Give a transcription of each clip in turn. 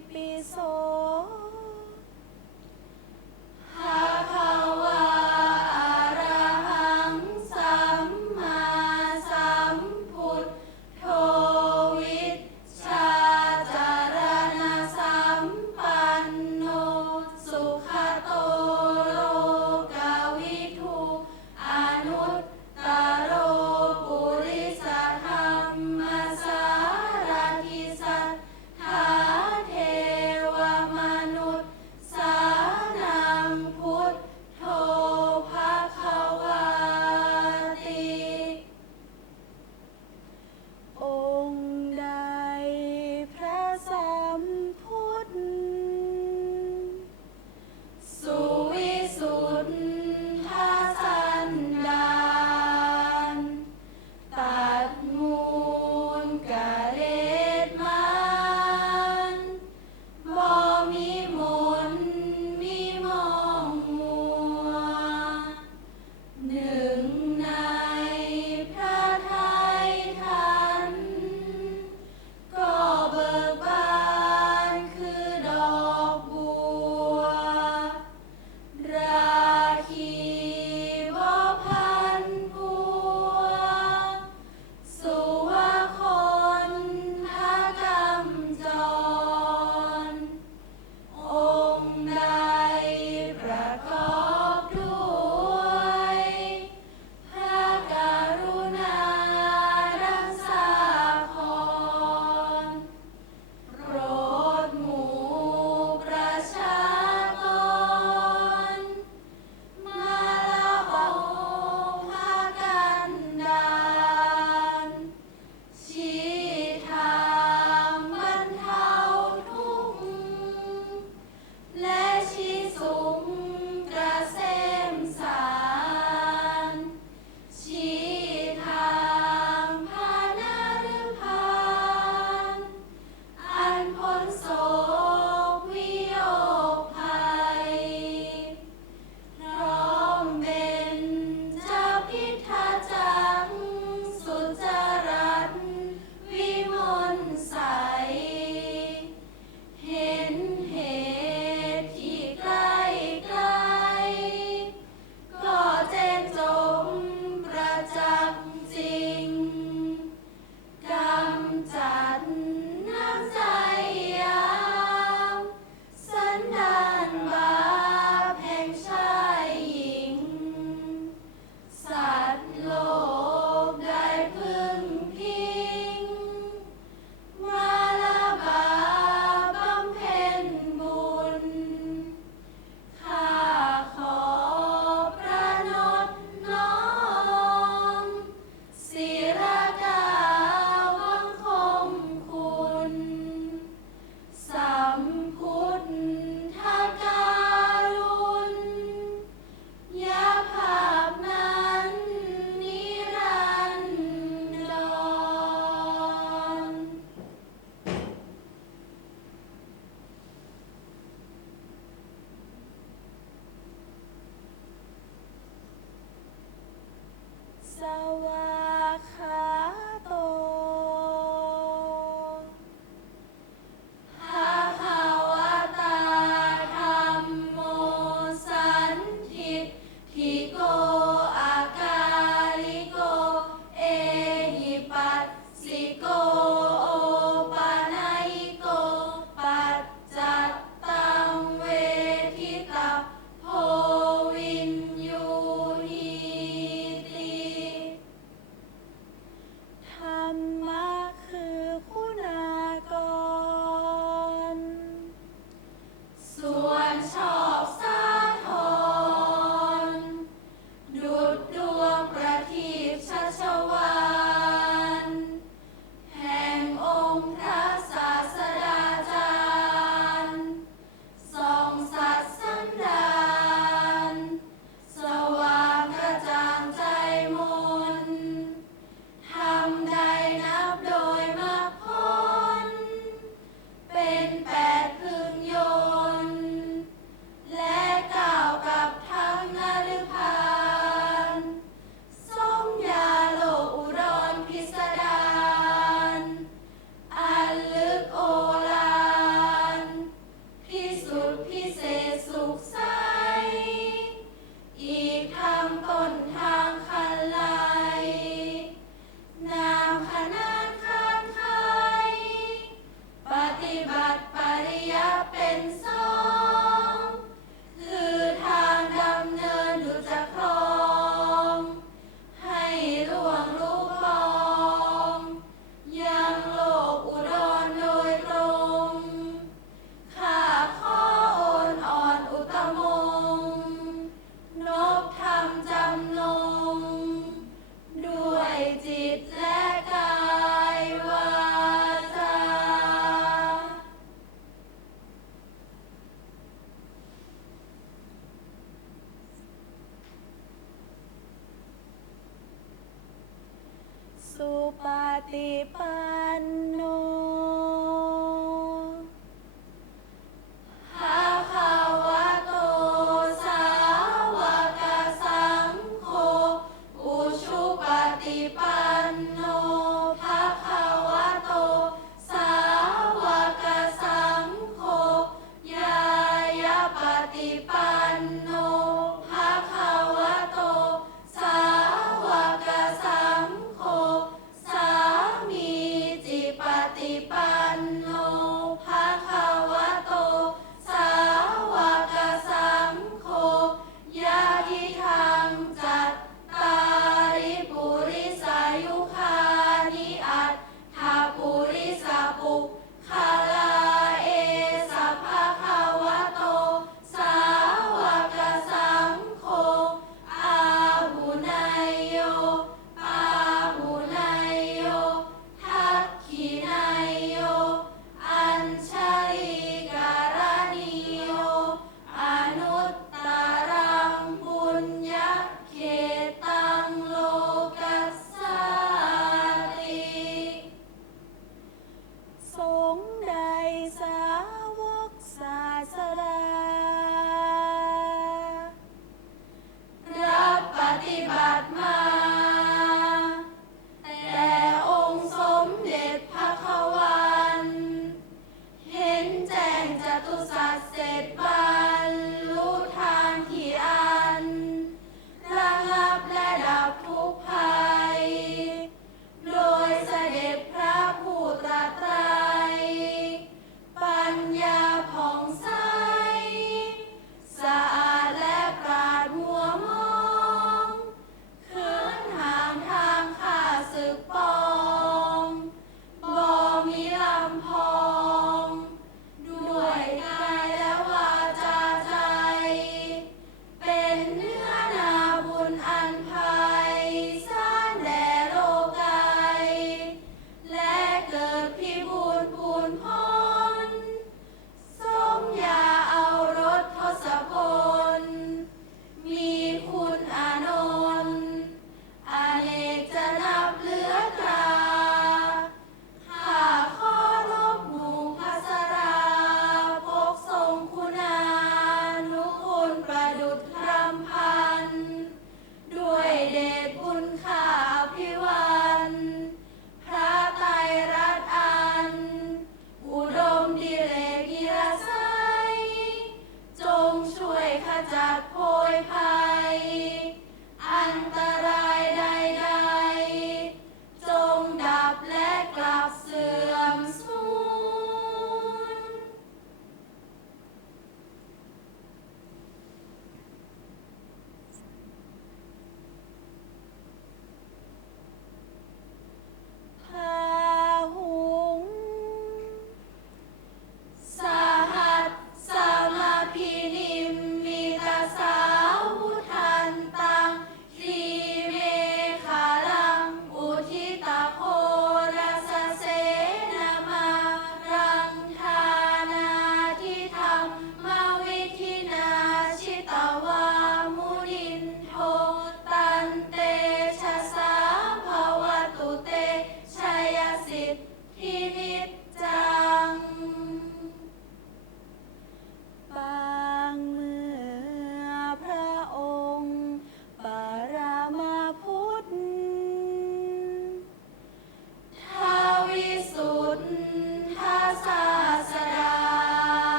episode.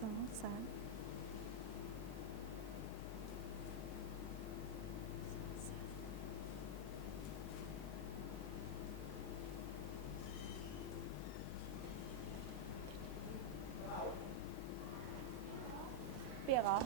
สองสามเปียกเหรอ